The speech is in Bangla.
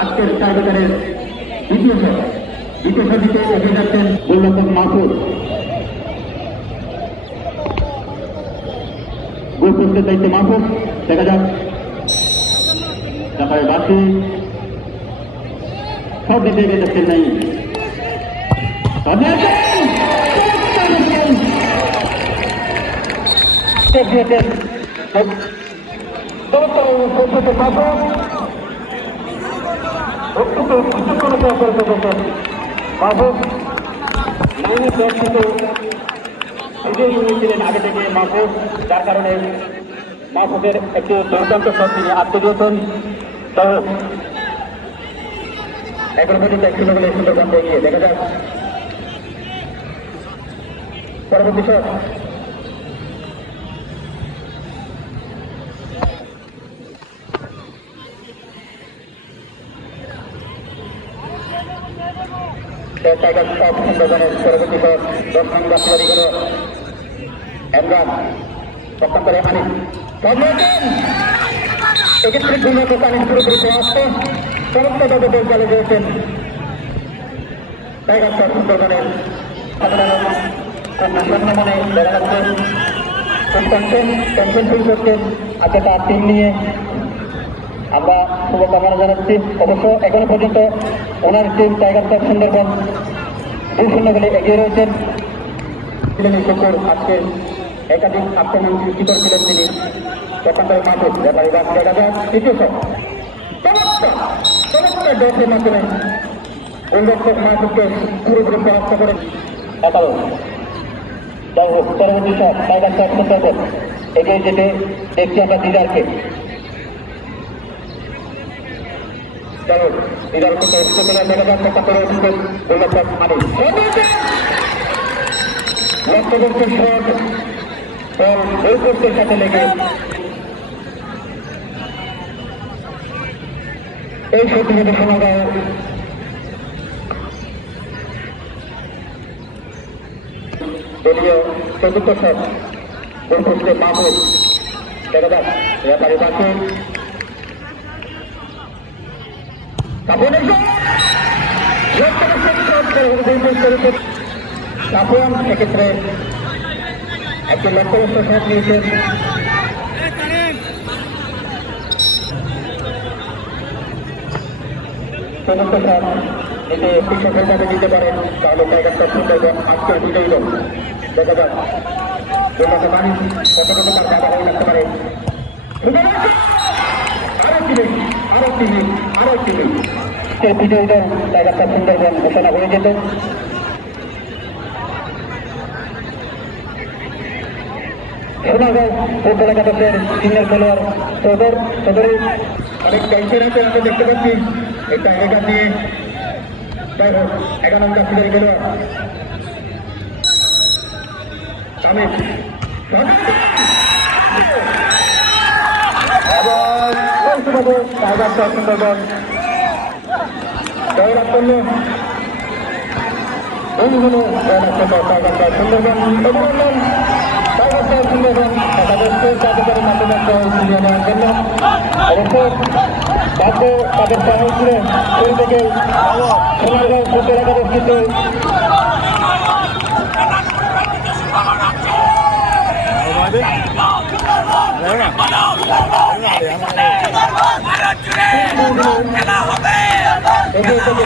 আজকের টাইব্রেকারের দ্বিতীয় শটটিতে এগিয়ে যাচ্ছেন গোলরক্ষক মাহফুজ। গোল পোস্টের দায়িত্বে মাহফুজ, দেখা যাক জাফরের বাসি সব দিতে এগিয়ে যাচ্ছেন নাই আগে থেকে মাহফুজ, যার কারণে মাহফুজের একটি দুর্দান্ত শট তিনি আত্ম দিয়েছেন। তো এখন পর্যন্ত একটি বলে সুন্দরবন এগিয়ে, দেখা যাক পরবর্তী শট। টাইগার টপ সুন্দরবনের পরবর্তী শট 10 নং বাসবাড়ি হল এমরান, পক্ষান্তরে আনিস এক্ষেত্রে গুণগত আনিস পুরোপুরি আসতে চমৎকারভাবে বেশ চালু করেছেন টাইগার টপ সুন্দরবনের মনে দেখা যাচ্ছে টেনশন ফিল করছেন আজকে তার টিম নিয়ে। আমরা শুভকামনা জানাচ্ছি। অবশ্য এখনো পর্যন্ত ওনার টিম টাইগার টপ সুন্দরবন 2-0 গোলে এগিয়ে রয়েছেন। শুকুর আজকে একাধিক আক্রমণ শিকার ছিলেন তিনি। পক্ষান্তরে মাহফুজ, ব্যাপারী বাস দেখা যায় তৃতীয় শট চমৎকার ডসের মাধ্যমে গোলরক্ষক মাহফুজকে পুরোপুরি পরাস্ত করেন। যাই হোক, পরবর্তী শট টাইগার টপ সুন্দরবন এগিয়ে যেতে দেখছি আমরা দিদারকে। সাথে লেগে এই সত্যি যদি শোনা যায় দলীয় চতুর্থ শট গোলপোস্টে মাহফুজ, দেখা যাক ব্যাপারী বাসে সেক্ষেত্রে একটি লক্ষ্যবস্ত শট নিয়েছেন। চতুর্থ শট এতে কৃষকভাবে দিতে পারেন, তাহলে টাইগার টপ সুন্দরবন আজকের বিজয়ী দল। দেখা যাক পানি কতটুকু তার বাধা হয়ে থাকতে পারে। আরো একটি বিজয়ী দল টাইগার টপ সুন্দরবন ঘোষণা হয়ে যেত। সোনাগাঁও ফুটবল একাদশের সিনিয়র খেলোয়াড় সদরে অনেক টেনশন আছে আমরা দেখতে পাচ্ছি। একটা এলাকা দিয়ে যাই হোক 11 নম্বর সিনিয়র খেলোয়াড় টাইগার টপ সুন্দরবন জয়লাভ করলো। এইগুলো জয়লাভ করলো টাইগার টপ সুন্দরবন। অভিনন্দন টাইগার টপ সুন্দরবন তাদেরকে কার্যকরী মাধ্যমে ফিরিয়ে নেওয়ার জন্য। অবশ্যই ভাগ্য তাদের সহায় ছিল। শুরু থেকে সোনারগাঁও ফুটবল একাদশ কিন্তু এগিয়ে থেকে